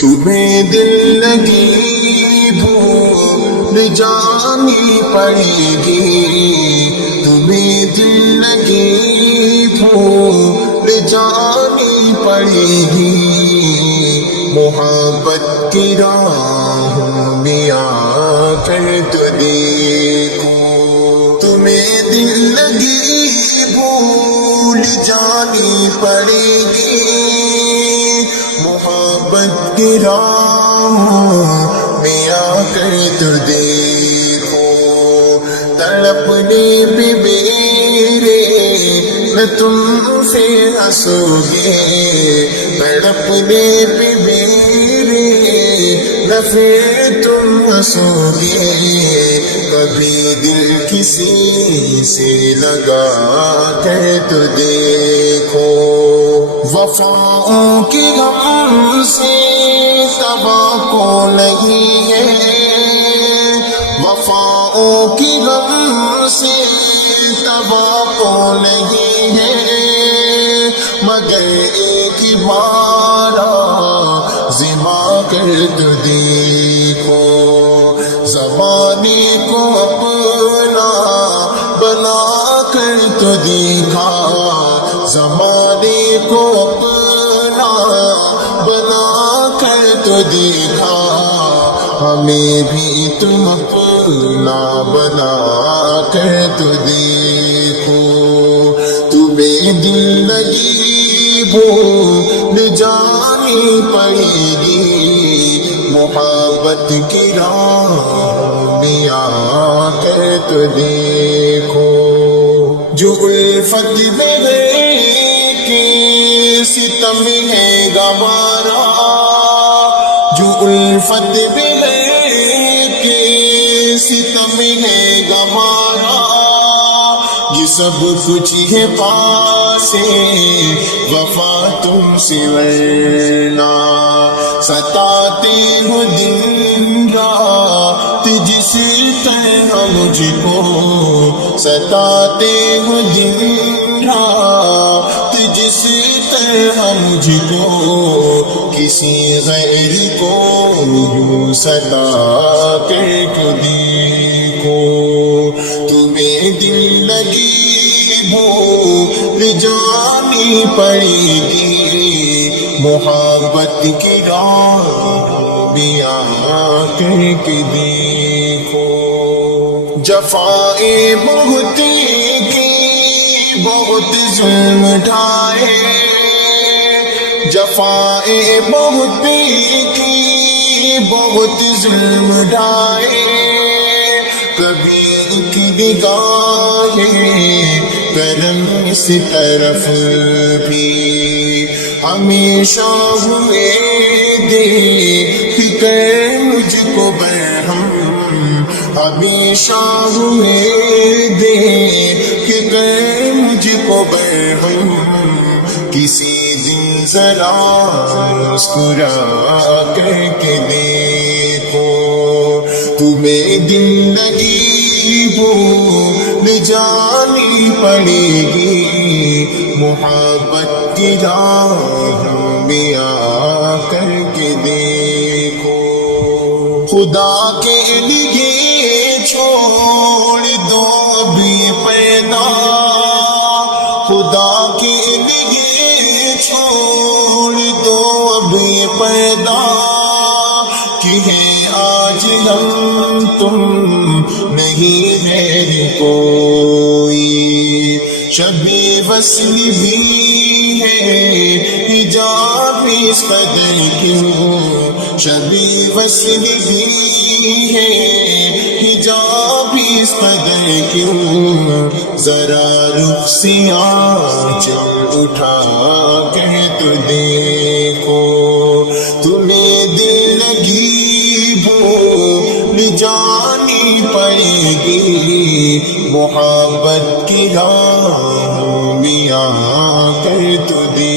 تمہیں دل لگی بھول جانی پڑے گی، تمہیں دل لگی بھول جانی پڑے گی، محبت کی راہوں میں آ کر تو دیکھو، تمہیں دل لگی بھول جانی پڑے گی، محبت کی راہوں میں آ کر تو دیکھو، تڑپنے پہ میرے نہ تم سے ہنسو گے، تڑپنے پہ میرے نہ پھر تم ہنسو گے، کبھی دل کسی سے لگا کر تو دیکھو، وفاؤں کے غم سے تباہ کو نہیں ہے، وفاؤں کے غم سے تباہ کو نہیں ہے، مگر ایک بار زبا کر تو دیکھو، زبانی کو اپنا بنا کر تو دیکھا، زمانے کو اپنا بنا کر تو دیکھا، ہمیں بھی تم اپنا بنا کر تو دیکھو، تمہیں دل لگی بھول جانی پڑے گی، محبت کی راہ میں آ کر تو دیکھو، جو الفت بغیر کے ستم ہے گوارا، جو الفت بغیر کے ستم ہے گوارا، یہ سب کچھ ہے پاس وفا تم سے ورنہ، ستاتے ہو دن رات جس طرح مجھ کو، ستاتے ہو دن رات جس طرح مجھ کو، کسی غیر کو یوں ستا کر کے دیکھو، تمہیں دل لگی بھول جانی پڑے گی، محبت کی راہ میں آ کر کے دیکھو، جفائے بہت کی بہت ظلم ڈھائے، جفائے بہت کی بہت ظلم ڈھائے، کبھی ایک نگاہ کرم اس طرف بھی، ہمیشہ ہوئے دیکھ کر مجھ کو برہم، ہمیشہ ہوئے دیکھ کر مجھ کو برہم، کسی دن ذرا مسکرا کر کے دیکھو، تمہیں دل لگی بھول جانی پڑے گی، محبت کی راہ میں آ کر کے دیکھو، خدا کے لیے چھوڑ دو ابھی پیدا، خدا کے لیے چھوڑ دو ابھی پیدا، کہ ہے آج ہم تم نہیں ہے کوئی، شبِ وصل بھی ہے حجاب اس قدر کیوں، شبِ وصل بھی ہے حجاب اس قدر کیوں، ذرا رخ سے آنچل اٹھا کر تو دیکھو، تمہیں دل لگی بھول جانی پڑے گی، محبت کی راہ میں آ کر تو دیکھو۔